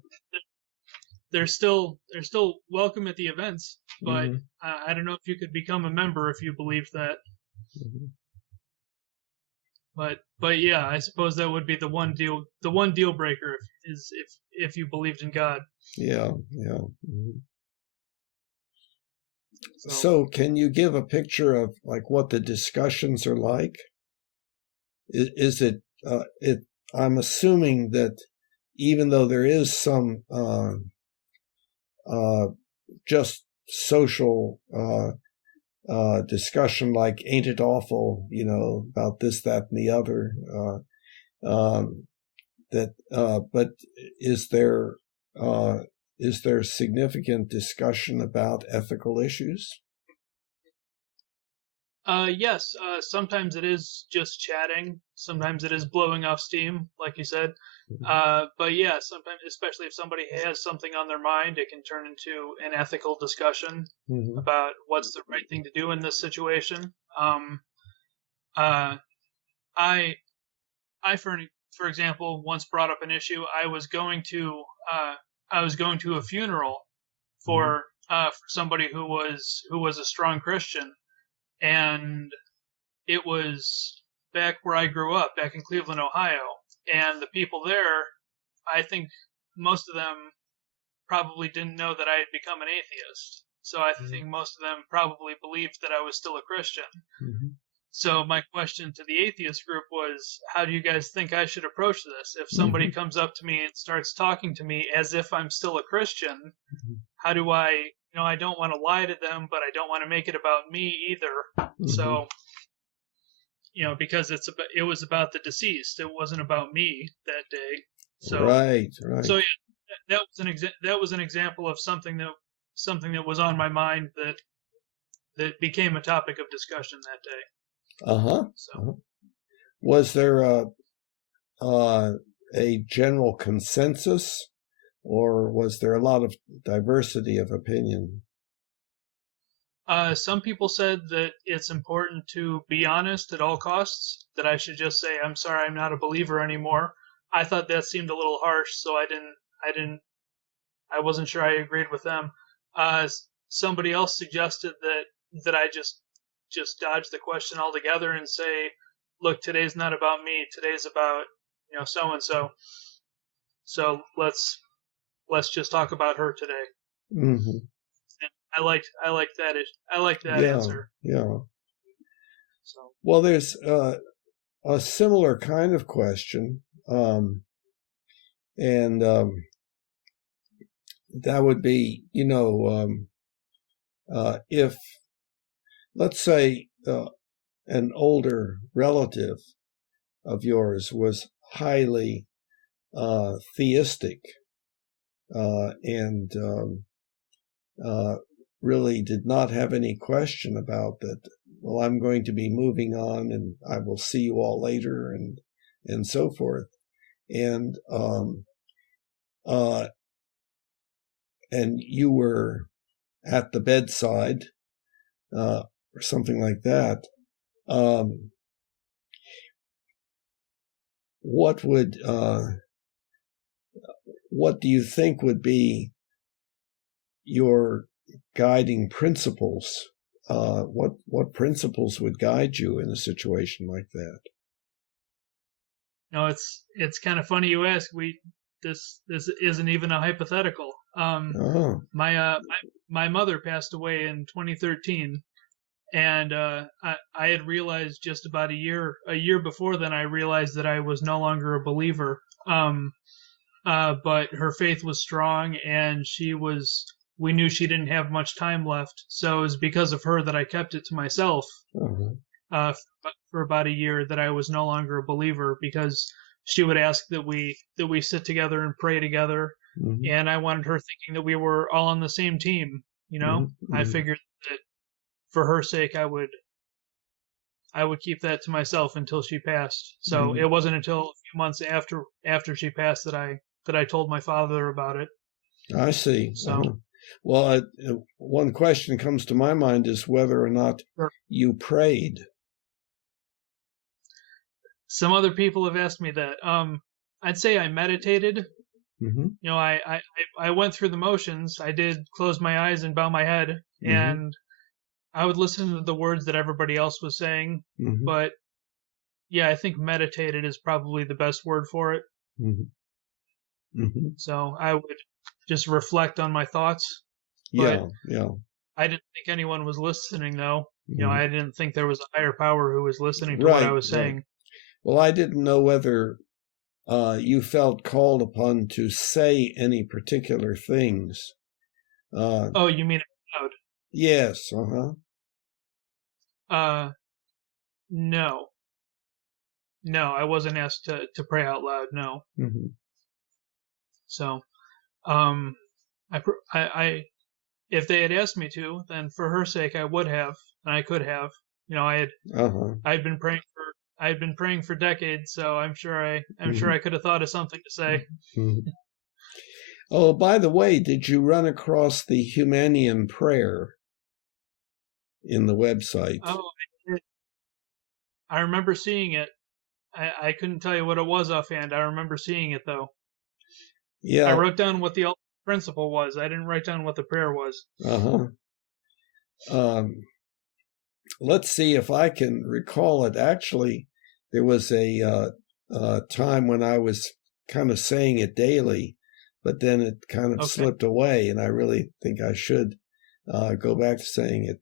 They're still welcome at the events, but I don't know if you could become a member if you believed that. But yeah, I suppose that would be the one deal breaker if you believed in God. Yeah. So can you give a picture of like what the discussions are like? Is it I'm assuming that even though there is some just social discussion like "Ain't it awful?" About this, that, and the other. But is there significant discussion about ethical issues? Yes. Sometimes it is just chatting. Sometimes it is blowing off steam, like you said. But yeah, sometimes, especially if somebody has something on their mind, it can turn into an ethical discussion about what's the right thing to do in this situation. I, for example, once brought up an issue. I was going to a funeral for somebody who was a strong Christian, and it was back where I grew up, back in Cleveland, Ohio. And the people there, I think most of them probably didn't know that I had become an atheist. So I think most of them probably believed that I was still a Christian. So my question to the atheist group was, how do you guys think I should approach this? If somebody comes up to me and starts talking to me as if I'm still a Christian, how do I don't want to lie to them, but I don't want to make it about me either. So, because it was about the deceased. It wasn't about me that day. So, right. So yeah, that was an example of something that was on my mind that became a topic of discussion that day. So, was there a general consensus, or was there a lot of diversity of opinion? Some people said that it's important to be honest at all costs, that I should just say, I'm sorry, I'm not a believer anymore. I thought that seemed a little harsh, so I wasn't sure I agreed with them. Somebody else suggested that I just dodge the question altogether and say, look, today's not about me, today's about, so and so. So let's just talk about her today. And I like that answer. Yeah. So. Well, there's a similar kind of question, and that would be, if, let's say, an older relative of yours was highly theistic and really did not have any question about that, well, I'm going to be moving on and I will see you all later and so forth. And you were at the bedside or something like that. What do you think would be your guiding principles? What principles would guide you in a situation like that? No, it's kind of funny you ask. This isn't even a hypothetical. My mother passed away in 2013, and I had realized just about a year before then, I realized that I was no longer a believer. But her faith was strong, and we knew she didn't have much time left. So it was because of her that I kept it to myself for about a year, that I was no longer a believer, because she would ask that we sit together and pray together. And I wanted her thinking that we were all on the same team. I figured that for her sake, I would keep that to myself until she passed. So it wasn't until a few months after she passed that I told my father about it. I see. So, well, one question comes to my mind is whether or not you prayed. Some other people have asked me that. I'd say I meditated. I went through the motions. I did close my eyes and bow my head, and I would listen to the words that everybody else was saying. But yeah, I think meditated is probably the best word for it. So I would just reflect on my thoughts. Yeah. I didn't think anyone was listening, though. I didn't think there was a higher power who was listening to what I was saying. Well, I didn't know whether you felt called upon to say any particular things. Oh, you mean out loud? Yes. No, I wasn't asked to pray out loud. No. Mm-hmm. So, if they had asked me to, then for her sake, I would have, and I could have. I'd been praying for decades, so I'm sure I could have thought of something to say. Mm-hmm. Oh, by the way, did you run across the Humanian prayer in the website? Oh, I remember seeing it. I couldn't tell you what it was offhand. I remember seeing it though. Yeah. I wrote down what the principle was. I didn't write down what the prayer was. Let's see if I can recall it. Actually, there was a time when I was kind of saying it daily, but then it kind of slipped away, and I really think I should go back to saying it.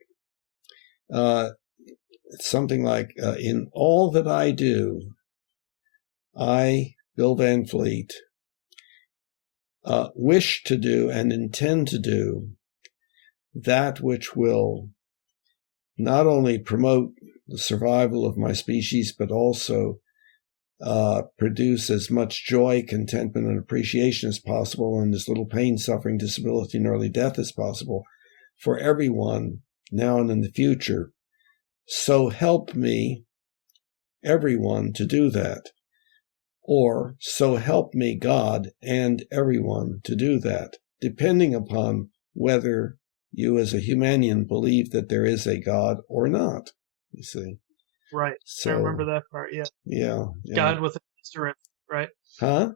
It's something like, in all that I do, I, Bill Van Fleet, wish to do and intend to do that which will not only promote the survival of my species, but also produce as much joy, contentment, and appreciation as possible, and as little pain, suffering, disability, and early death as possible for everyone now and in the future. So help me, everyone, to do that. Or, so help me, God, and everyone to do that, depending upon whether you as a Humanian believe that there is a God or not, you see. Right. So, I remember that part, yeah. Yeah. God with an asterisk, right? Huh?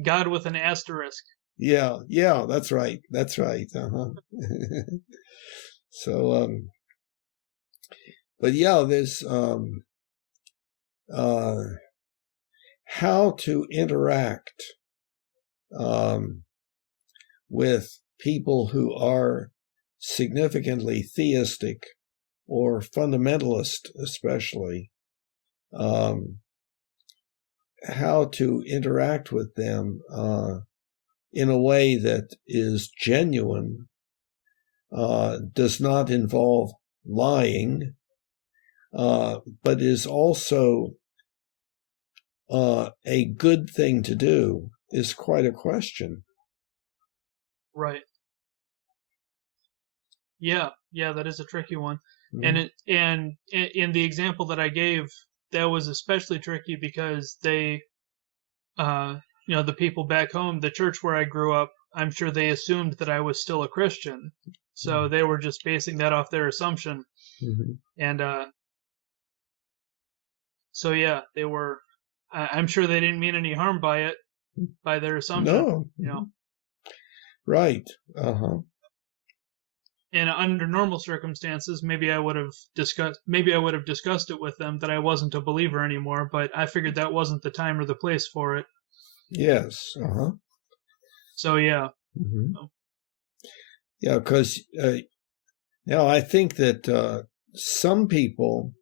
God with an asterisk. Yeah, that's right. So, but yeah, there's how to interact with people who are significantly theistic or fundamentalist, especially, how to interact with them in a way that is genuine, does not involve lying, but is also a good thing to do, is quite a question. Right. Yeah, that is a tricky one. Mm-hmm. And in the example that I gave, that was especially tricky because they, the people back home, the church where I grew up, I'm sure they assumed that I was still a Christian. So they were just basing that off their assumption. Mm-hmm. And so yeah, they were, I'm sure they didn't mean any harm by it, by their assumption. No. Right. And under normal circumstances, maybe I would have discussed it with them that I wasn't a believer anymore, but I figured that wasn't the time or the place for it. Yes. So yeah. Mm-hmm. Yeah, because I think that some people,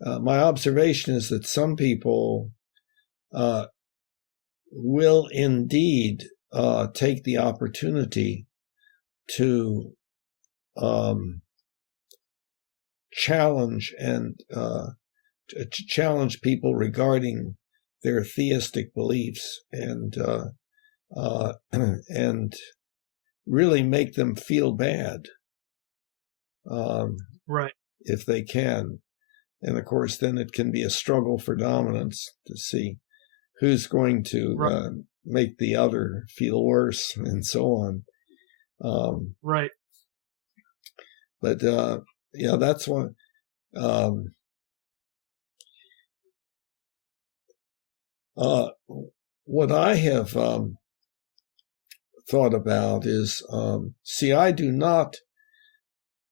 my observation is that some people will indeed take the opportunity to challenge people regarding their theistic beliefs, and really make them feel bad, right, if they can. And of course, then it can be a struggle for dominance to see who's going to make the other feel worse, and so on. Right. But that's one. What I have thought about is, I do not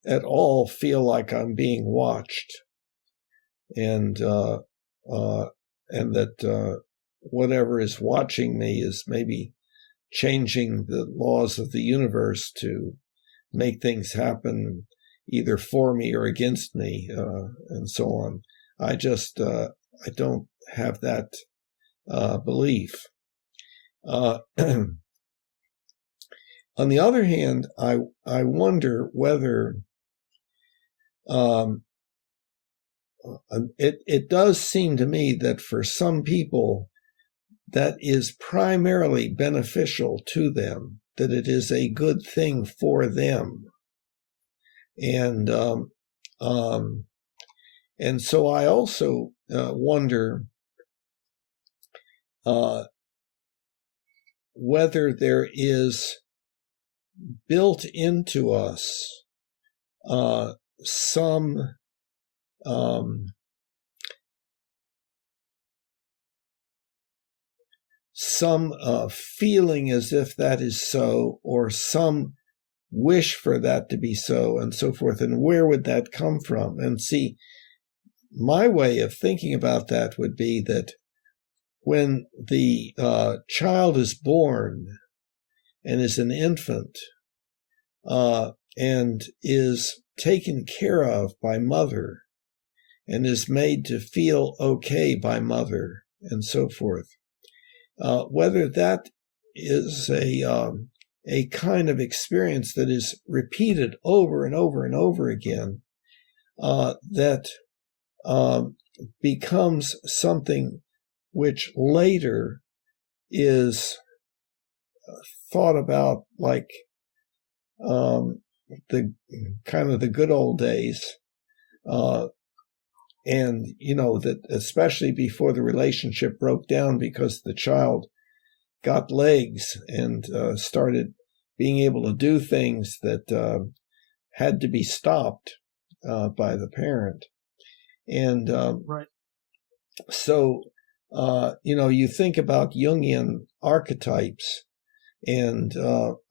at all feel like I'm being watched, and that whatever is watching me is maybe changing the laws of the universe to make things happen either for me or against me, and so on. I just I don't have that belief. On the other hand, I wonder whether it does seem to me that for some people that is primarily beneficial to them, that it is a good thing for them. And so I also wonder whether there is built into us some feeling as if that is so, or some wish for that to be so, and so forth. And where would that come from? And see, my way of thinking about that would be that when the child is born and is an infant and is taken care of by mother and is made to feel okay by mother and so forth, whether that is a kind of experience that is repeated over and over and over again, that becomes something which later is thought about like the kind of the good old days, and that especially before the relationship broke down because the child got legs and started being able to do things that had to be stopped by the parent. And right. So, you think about Jungian archetypes, and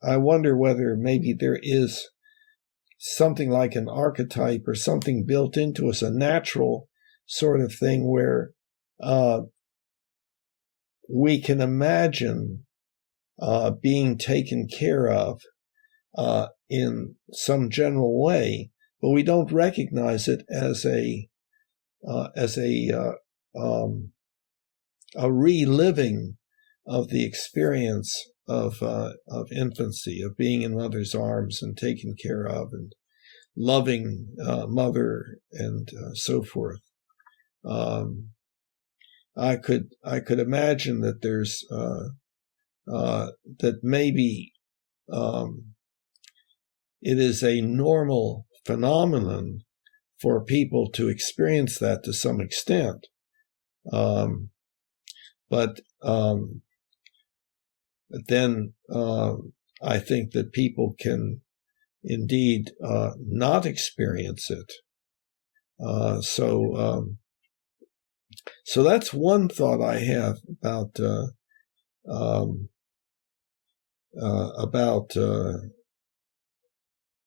I wonder whether maybe there is something like an archetype or something built into us, a natural sort of thing where we can imagine being taken care of in some general way, but we don't recognize it as a reliving of the experience of infancy, of being in mother's arms and taken care of and loving mother and so forth. I could imagine that there's that maybe it is a normal phenomenon for people to experience that to some extent. But then I think that people can indeed not experience it. So that's one thought I have about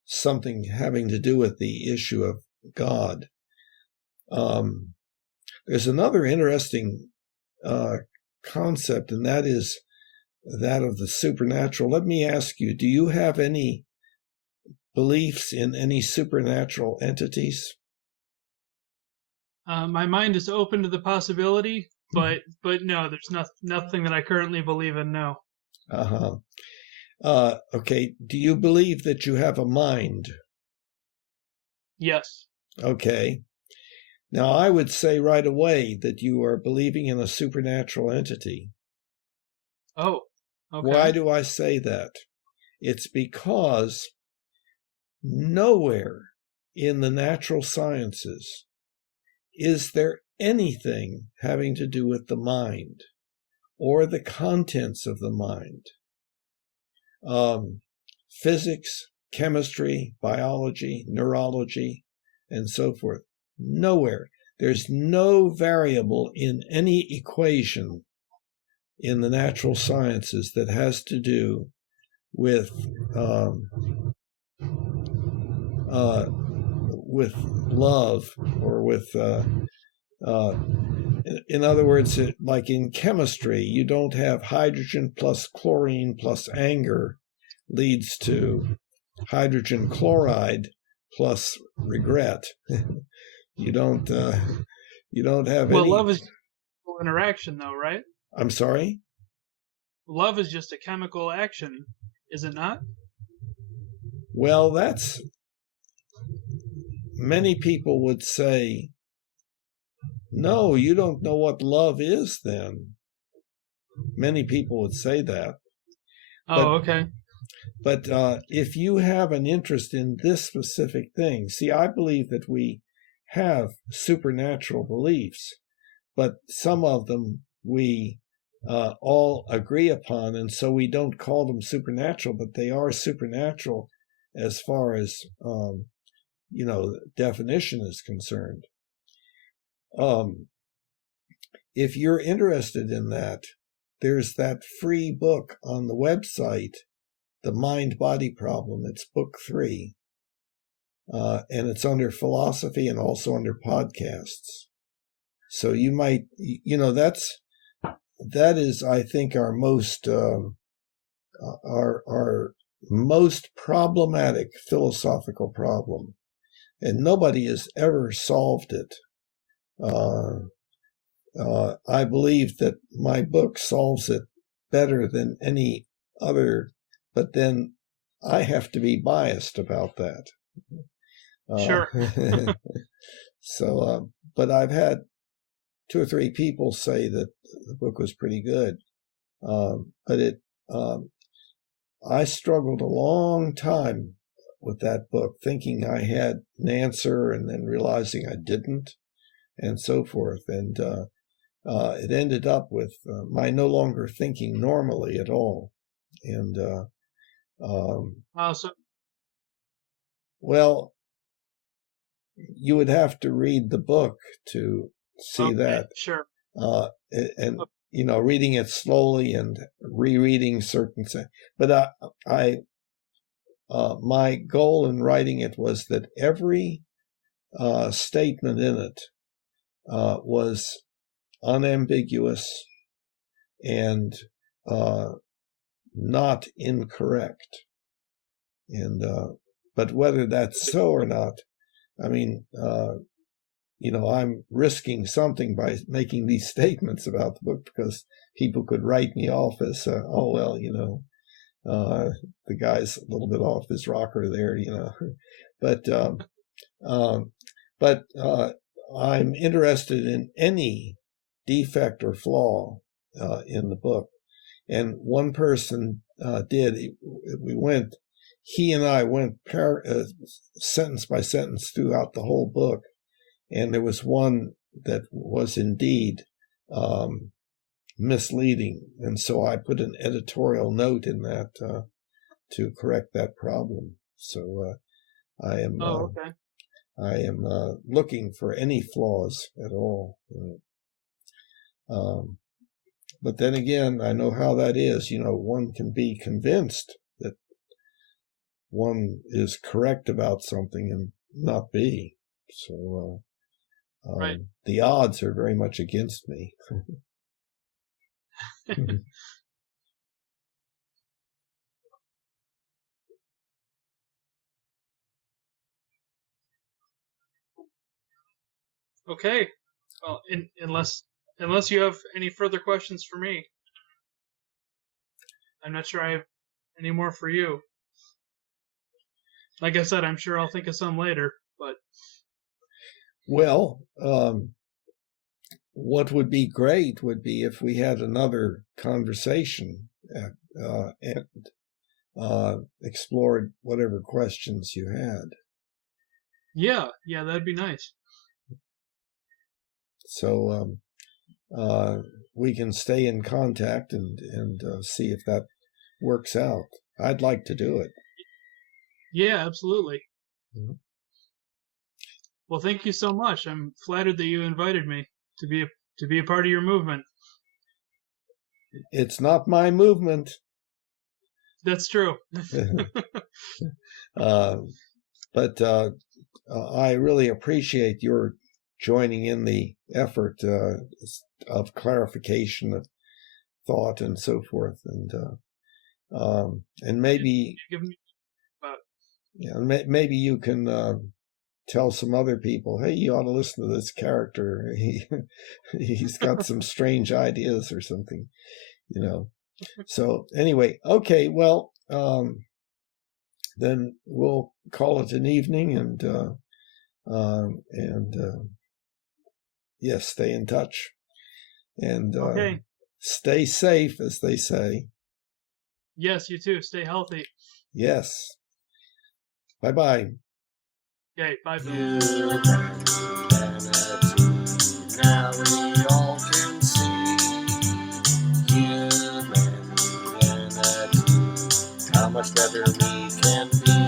something having to do with the issue of God. There's another interesting concept, and that is that of the supernatural. Let me ask you, do you have any beliefs in any supernatural entities? My mind is open to the possibility, but no, there's nothing that I currently believe in, no. Okay, do you believe that you have a mind? Yes. Okay. Now, I would say right away that you are believing in a supernatural entity. Oh, okay. Why do I say that? It's because nowhere in the natural sciences is there anything having to do with the mind or the contents of the mind. Physics, chemistry, biology, neurology, and so forth. Nowhere. There's no variable in any equation in the natural sciences that has to do with love or with in other words, like in chemistry, you don't have hydrogen plus chlorine plus anger leads to hydrogen chloride plus regret. You don't have well, any. Love is chemical interaction, though, right? I'm sorry? Love is just a chemical action, is it not? Well, many people would say, no, you don't know what love is then. Many people would say that. Oh, okay. But if you have an interest in this specific thing, see, I believe that we have supernatural beliefs, but some of them we all agree upon, and so we don't call them supernatural, but they are supernatural as far as, definition is concerned. If you're interested in that, there's that free book on the website, The Mind-Body Problem. It's book 3. And it's under philosophy and also under podcasts. So you might, that is, I think, our most problematic philosophical problem. And nobody has ever solved it. I believe that my book solves it better than any other, but then I have to be biased about that. Sure. So, but I've had 2 or 3 people say that the book was pretty good. But I struggled a long time with that book, thinking I had an answer and then realizing I didn't, and so forth. And it ended up with my no longer thinking normally at all. And Awesome. well, you would have to read the book to see that. Sure. And reading it slowly and rereading certain things. But my goal in writing it was that every statement in it was unambiguous and not incorrect. And but whether that's so or not, I mean, I'm risking something by making these statements about the book, because people could write me off as, the guy's a little bit off his rocker there, But I'm interested in any defect or flaw in the book. And one person did. He and I went sentence by sentence throughout the whole book. And there was one that was indeed misleading. And so I put an editorial note in that to correct that problem. So I am looking for any flaws at all. But then again, I know how that is. One can be convinced that one is correct about something and not be. So right. The odds are very much against me. Okay. Well, unless you have any further questions for me, I'm not sure I have any more for you. Like I said, I'm sure I'll think of some later, but. Well, what would be great would be if we had another conversation and explored whatever questions you had. Yeah, that'd be nice. So we can stay in contact and see if that works out. I'd like to do it. Yeah, absolutely. Mm-hmm. Well, thank you so much. I'm flattered that you invited me to be a part of your movement. It's not my movement. That's true. But I really appreciate your joining in the effort of clarification of thought and so forth, and maybe maybe you can tell some other people, hey, you ought to listen to this character. He's got some strange ideas or something, So anyway, okay, well, then we'll call it an evening, and Yes, stay in touch. And Okay. stay safe, as they say. Yes, you too. Stay healthy. Yes. Bye-bye. Okay, bye, Bill. Humanity, now we all can see. Humanity, how much better we can be.